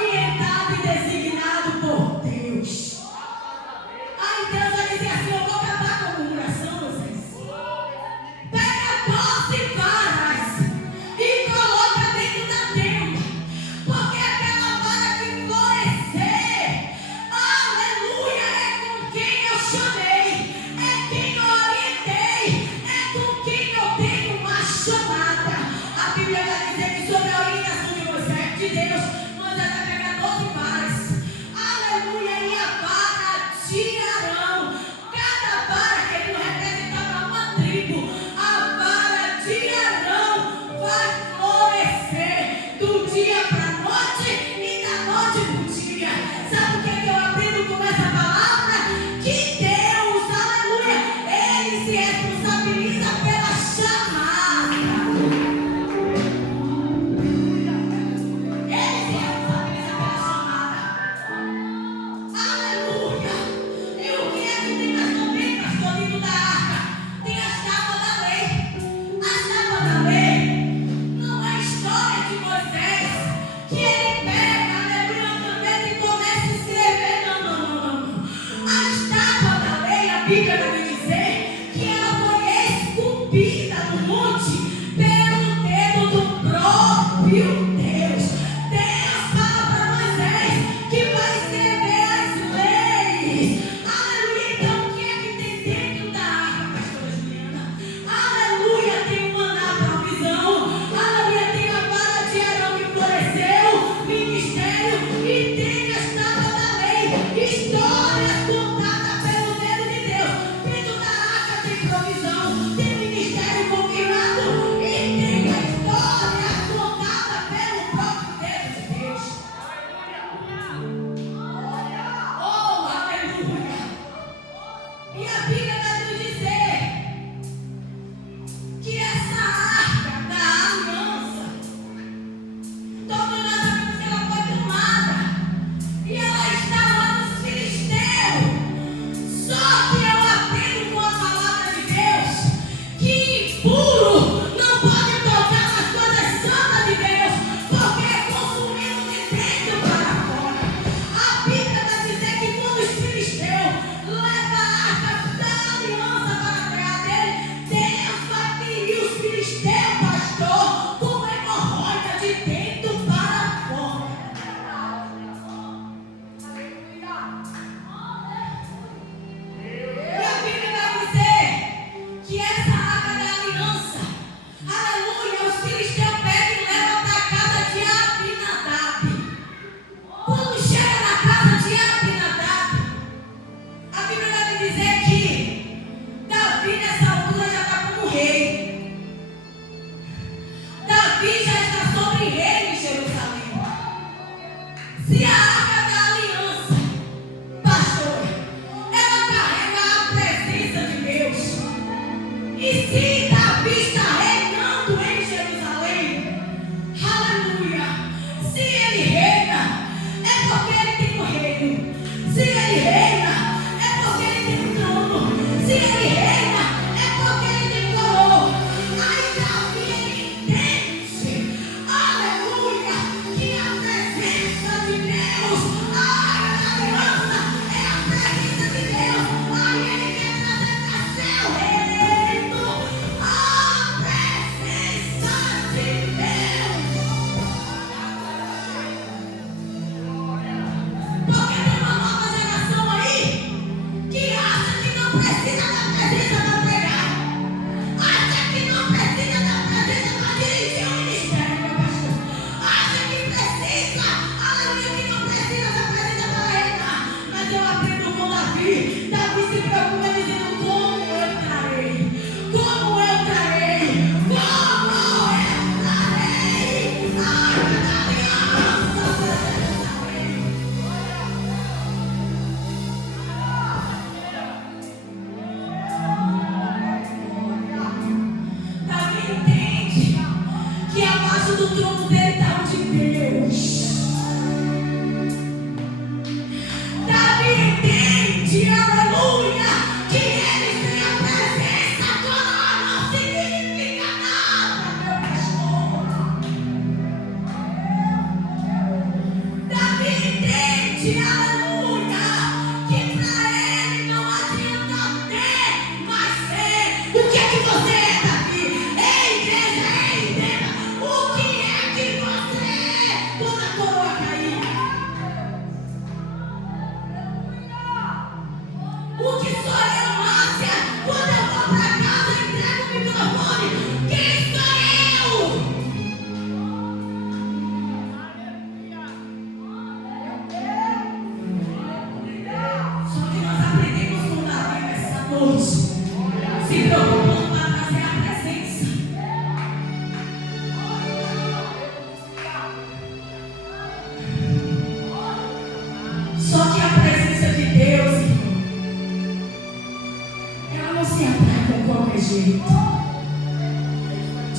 orientada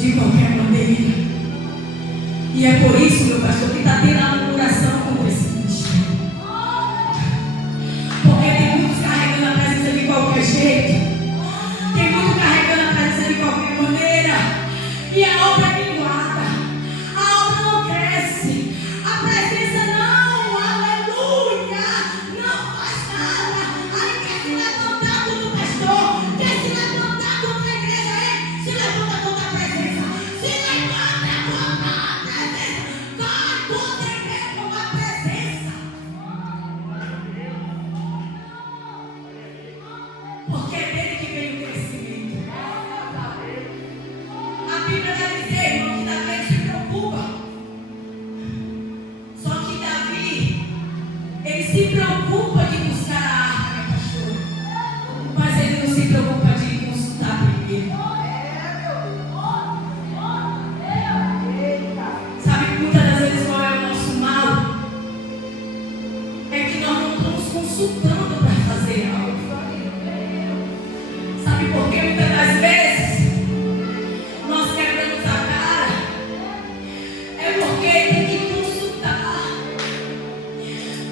De qualquer maneira. E é por isso, meu pastor, que está tendo a murmuração contra esse ministério. Porque tem muitos carregando a presença de qualquer jeito. Tem muitos carregando a presença de qualquer maneira. E a obra é minguada. A obra não cresce. A presença não, aleluia, não faz nada. Aí quer se levantar contra o pastor, quer se levantar contra a igreja, se levanta contra a presença. Se levanta contra a presença. Vai contra a igreja com a presença. Porque é dele que vem o crescimento. A Bíblia vai dizer, irmão, que Davi se preocupa. Só que Davi, ele se preocupa de buscar a arca, meu pastor. Mas ele não se preocupa de consultar primeiro. Sabe que muitas das vezes qual é o nosso mal? É que nós não estamos consultando para fazer algo. Sabe por que muitas das vezes nós quebramos a cara? É porque tem que consultar.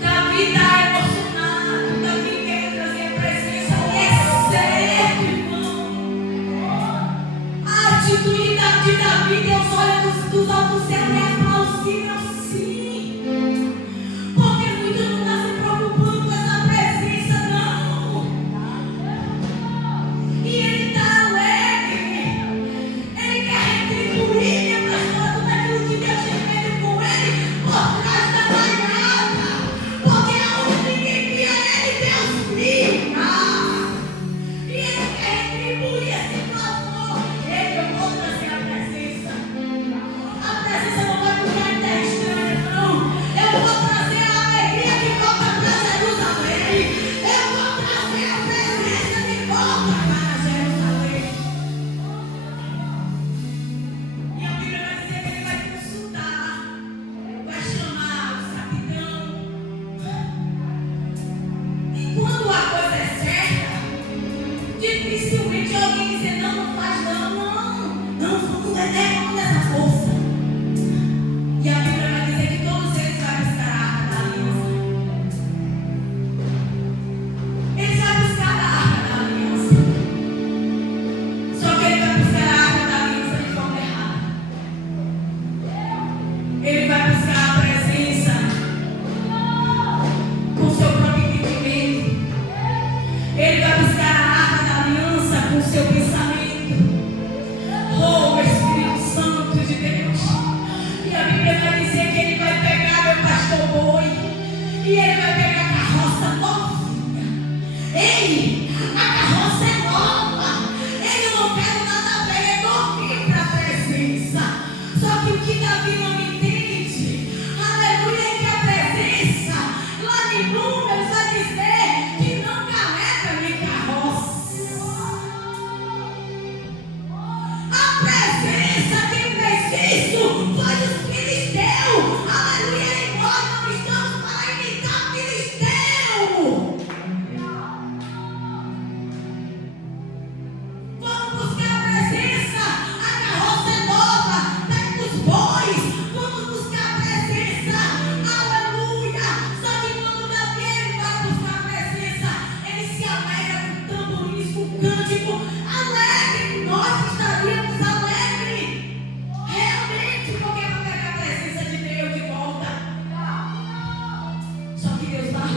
Davi está emocionado. Davi quer trazer a presença. E é certo, irmão. A atitude de Davi, Deus olha dos altos céus, é plausível, sim. Porque muito não está se preocupando com essa presença.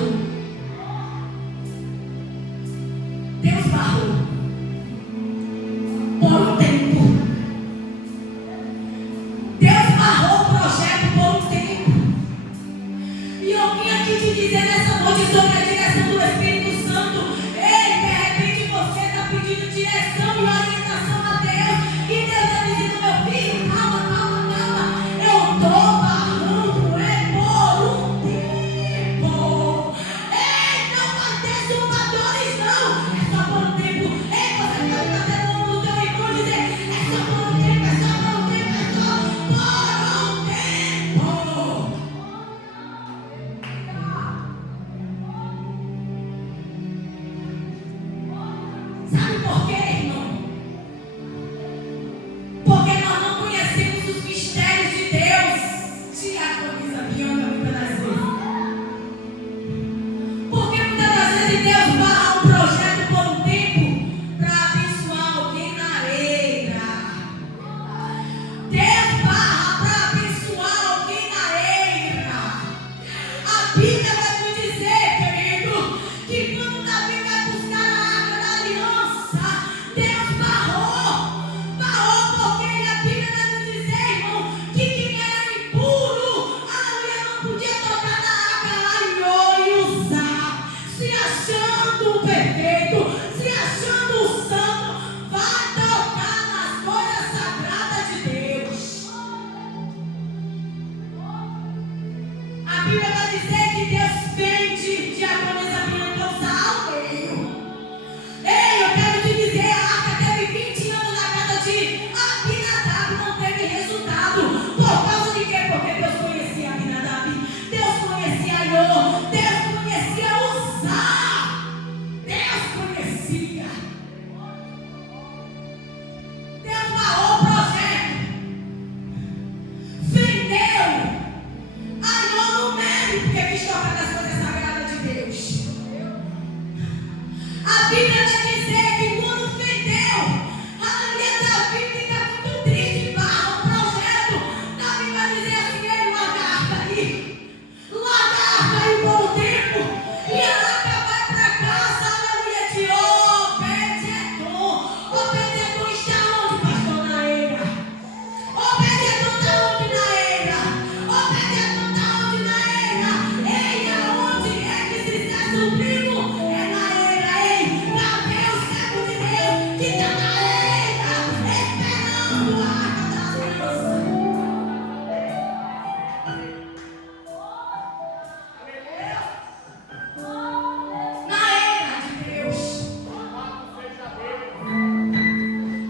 barrou. Deus barrou. Por um tempo. Deus barrou o projeto por um tempo. E eu vim aqui te dizer nessa noite sobre a direção do Espírito Santo. Ei, de repente você está pedindo direção e orientação a Deus. E Deus está dizendo, meu filho, calma, calma, calma. Eu estou barrando por um tempo. Ei, não vai ter zumbadores, não. É só por um tempo. Ei, você pode bater no ombro do teu irmão e dizer, é só por um tempo, é só por um tempo, é só por um tempo. Sabe por quê, irmão? Porque nós não conhecemos os mistérios de Deus. Diaconisa Bianca, muitas das vezes. Porque muitas das vezes Deus barra um projeto por um tempo para abençoar alguém na areia. Deus barra para abençoar alguém na areia. A Bíblia vai nos dizer, querido, que quando Davi vai buscar a arca da aliança, Deus barrou. Barrou porque a Bíblia vai nos dizer, irmão, que quem era impuro, aleluia, não podia tocar na arca e usar. Se achando perfeito, se achando o santo, vai tocar nas coisas sagradas de Deus. A Bíblia vai dizer que Deus vende diaconisa Bianca usar alguém. Ei, eu quero te dizer, a arca teve 20 anos na casa de Abinadab, não teve resultado. Por causa de quê? Porque Deus conhecia Abinadab, Deus conhecia Iô, Deus conhecia Uzá. Deus conhecia. Deus barrou o projeto. Vendeu. Iô no meio, porque quis tocar das coisas sagradas de Deus. A Bíblia vai dizer que quando vendeu, aleluia, Davi fica muito triste, barra o projeto. Davi vai dizer assim, ei, larga a arca aí por um tempo. E a arca vai para casa, aleluia, de Obed-Edom. Obed-Edom está onde, pastor Naeira? Obed-Edom está onde, Naeira? Obed-Edom está onde, Naeira? Ei, aonde é que se cessa o primo? É Naeira, ei, cadê o servo de Deus que está na Naeira, esperando a arca da aliança? Naeira de Deus.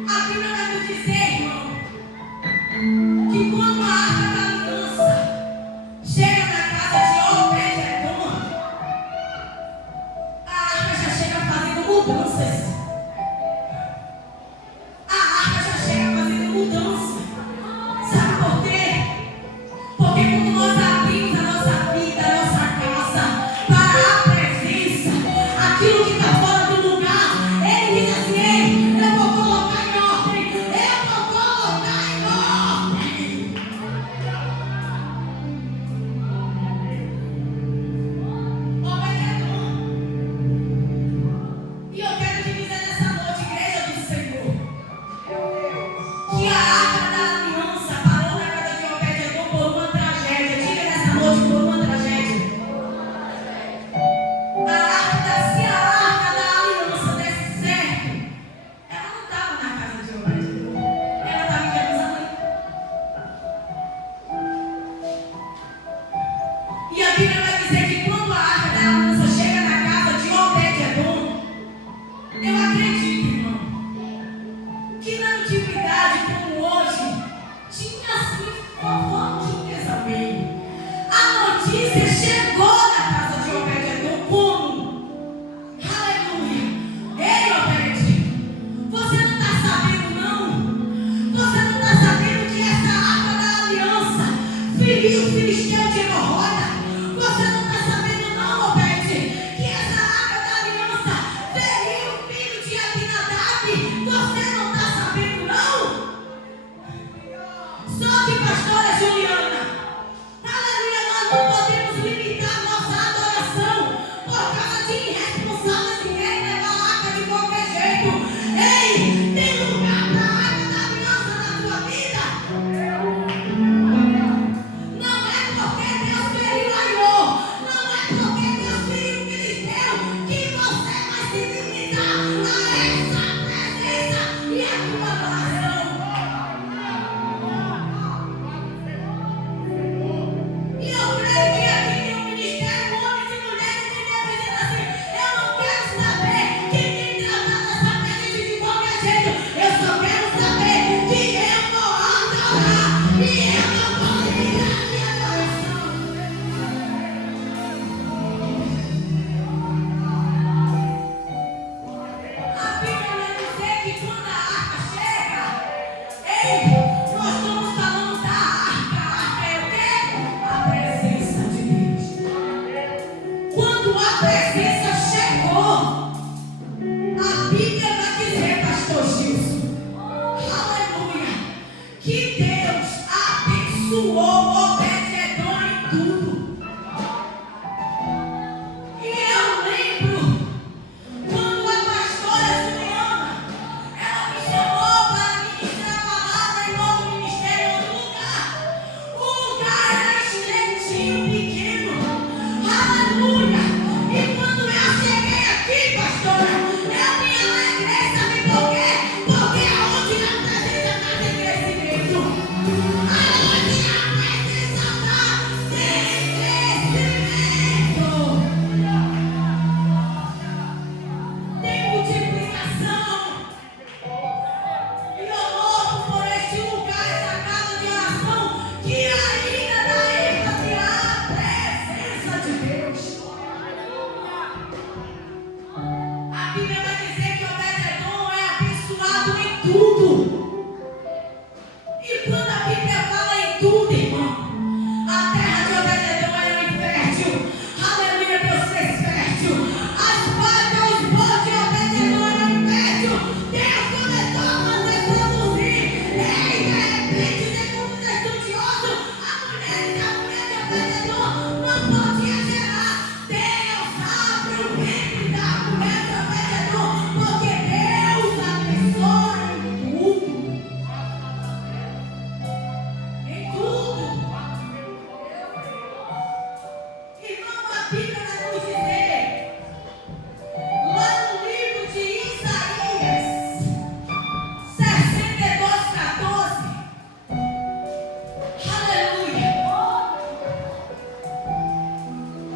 A Bíblia vai nos dizer, irmão, que quando a arca da aliança chega na casa de Obed-Edom, a arca já chega fazendo mudanças. A arca já chega fazendo mudança. Sabe por quê? Porque quando nós abrimos a nossa vida, a nossa casa, para a presença, aquilo que está fora do lugar, Ele diz assim, ei, eu vou colocar em ordem. Eu vou colocar em ordem. Obed-Edom. E eu quero te dizer nessa noite, igreja do Senhor, que a arca da aliança parou na casa de Obed-Edom por uma tragédia. Diga nessa noite, por uma tragédia. Se a arca da aliança desse certo, ela não estava na casa de Obed-Edom. Ela estava em Jerusalém. E a Bíblia vai dizer que quando a arca da aliança chega na casa de Obed-Edom, eu acredito, irmão, que na antiguidade, como hoje, tinha assim fofoquinhas também. A notícia chegou na casa de Obed-Edom como? Aleluia! Ei, Obed, você não está sabendo, não? Você não está sabendo que essa arca da aliança feriu o filisteu de hemorroida? Você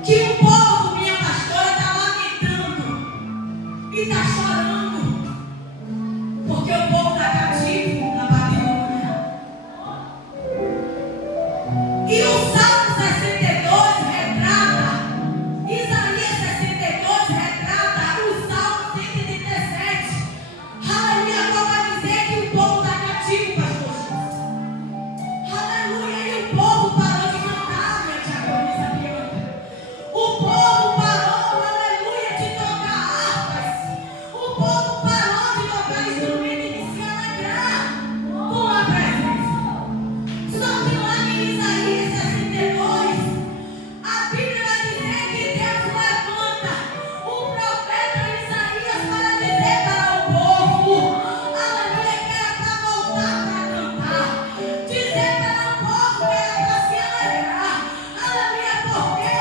que o povo, minha pastora, está lamentando e está chorando, porque o povo está cativo na Babilônia. E o Salmo 62 retrata, Isaías 62 retrata o Salmo 137. Aleluia, qual vai dizer que o povo está cativo, pastor Jesus. Aleluia, e o povo parou de cantar, minha diaconisa Bianca. O povo parou, aleluia, de tocar harpas. O povo parou de tocar instrumento e de se alegrar com a presença. Só que lá em Isaías 62, a Bíblia vai dizer que Deus levanta o profeta Isaías para dizer para o povo, aleluia, que era para voltar para cantar, dizer para o povo que era para se alegrar, aleluia, porque,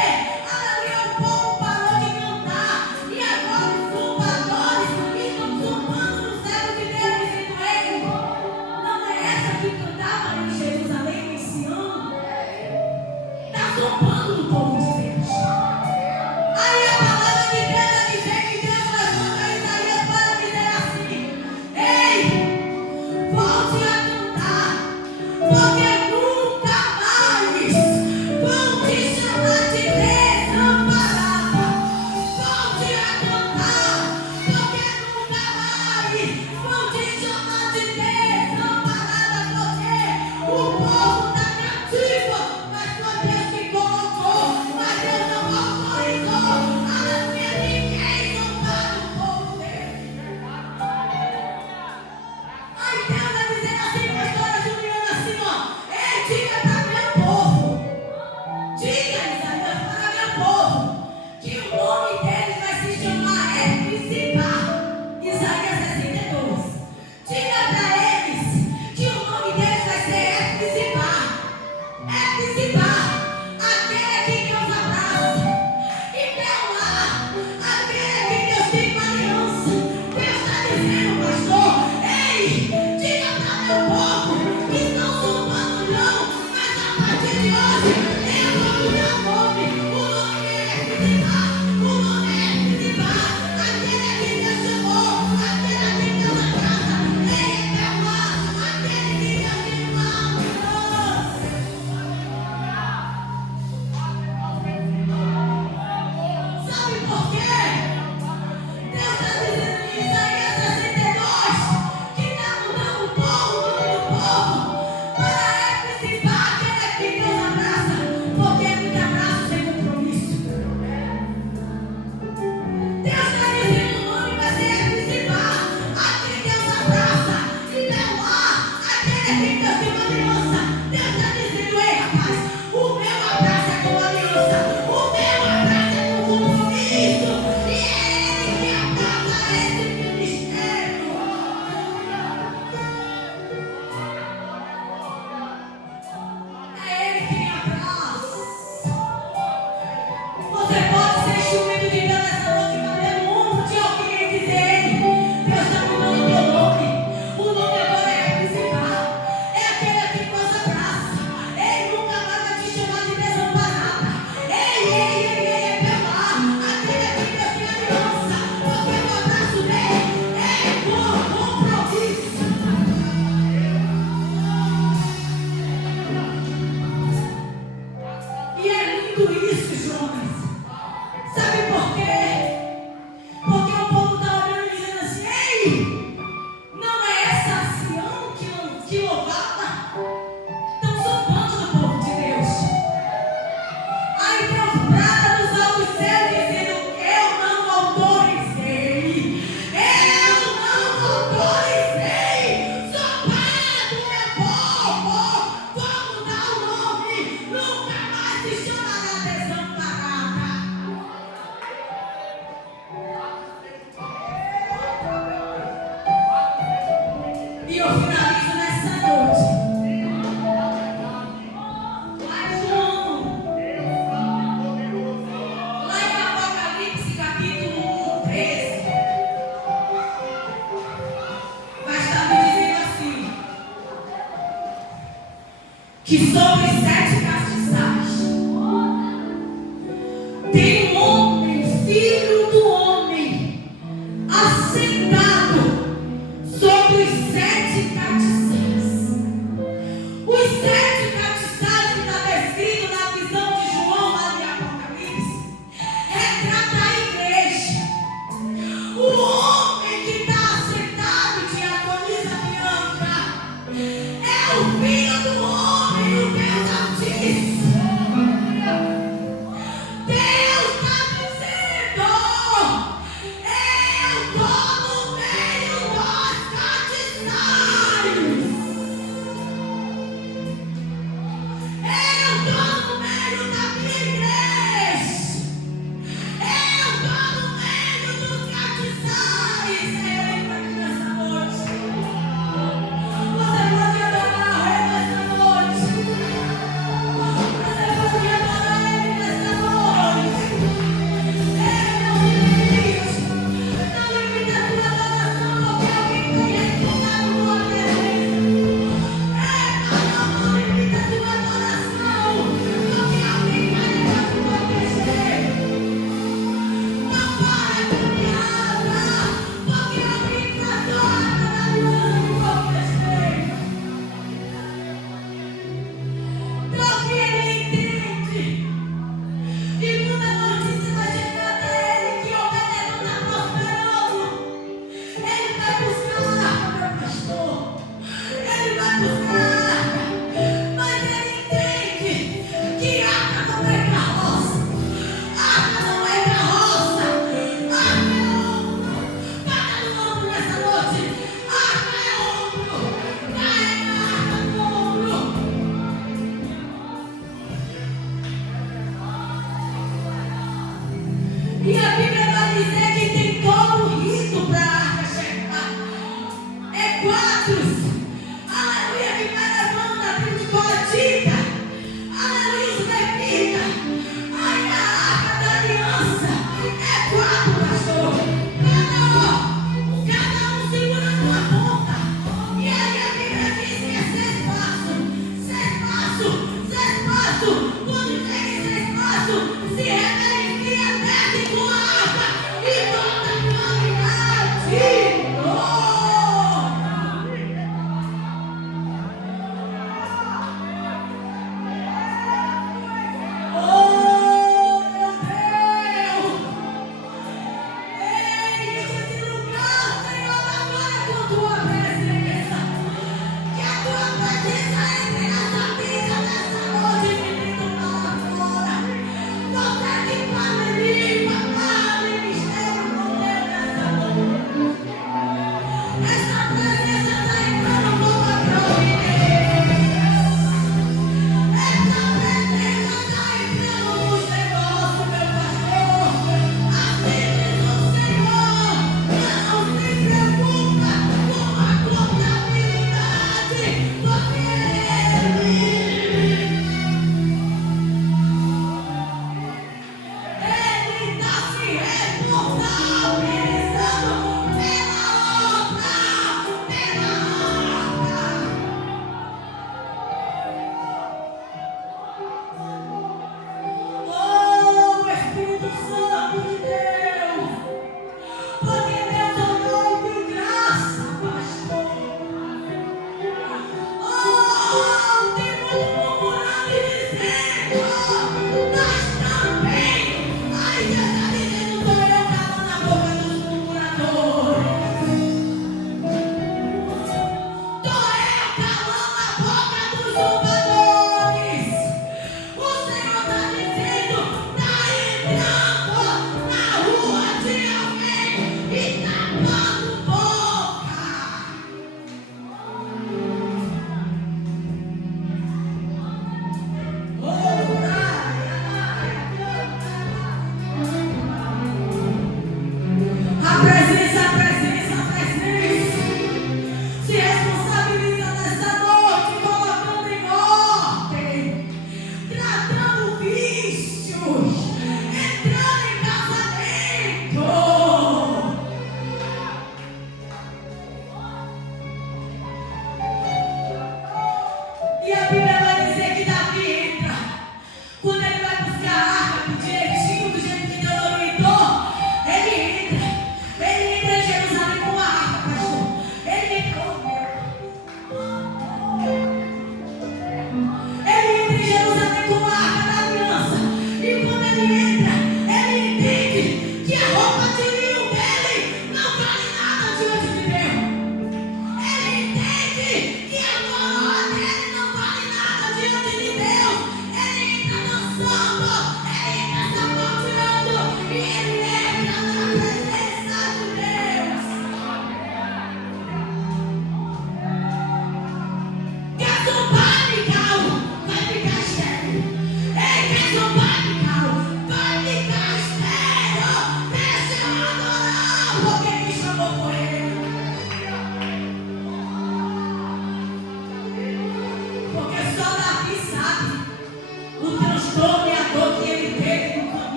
aleluia, o povo parou de cantar e agora os zumbadores estão zumbando no céu de Deus, dizendo: ei, não é essa que cantava em Jerusalém esse ano? Está zombando do povo de Deus. Aí a palavra de Deus vai dizer que Deus levanta Isaías para dizer assim: ei, volte a cantar, porque nunca mais vão te chamar de desamparada. Volte a cantar, porque nunca mais vão te chamar de desamparada, porque o povo está cativo, mas foi Deus que colocou, mas Deus não autorizou, aleluia, ninguém zombar do povo dele. Aí Deus vai dizer assim, pastora Juliana, assim, ó: ei, diga para meu povo, diga, Isaías, para meu povo, que o nome deles vai se chamar Epsibá. Isaías 62. Diga para eles que o nome deles vai ser Epsibá. Epsibá, aquele que Deus abraça. E Belá, aquele que Deus tem uma aliança. Deus está dizendo, pastor: ei, diga para meu povo que estão zombando não, mas a partir de hoje eu vou mudar o nome. O nome é Epsibá, o nome é Epsibá, aquele que Deus chamou, aquele que Deus abraça. Ei, Belá, aquele que Deus tem uma aliança. Sabe por quê? Deus está dizendo em Isaías 62 que está mudando o povo, o nome do povo, para Epsibá, aquele que Deus abraça, porque é muito abraço sem compromisso. Deus está dizendo o nome vai ser Epsibá, a quem Deus abraça, e Belá, aquele que Deus tem uma aliança. Deus está dizendo: ei, rapaz, o meu abraço é com aliança, o meu abraço é com compromisso, e é Ele que abraça esse ministério. É Ele quem abraça. Você pode ser instrumento de Deus nessa noite, mas no ombro de alguém e dizer: ei, Deus está mudando o teu nome. O nome agora é Epsibá. É aquele que Deus abraça. Ei, nunca mais vai te chamar de desamparada. Ei, Belá, aquele que Deus tem aliança, porque o abraço dele é com compromisso. E é lindo isso, Jonas. Sabe por quê? Porque o povo está olhando e dizendo assim: ei, não é essa Sião que louvava? Estão zombando do povo de Deus. Aí Deus brada dos altos céus dizendo: eu não autorizei. Eu não autorizei. Zombar do meu povo. Vou mudar o nome. Nunca mais se chamará desamparada. E eu finalizo nessa noite. Lá em João, lá em Apocalipse, capítulo 13, vai estar me dizendo assim: que sobre 7 castiçais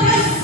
Deus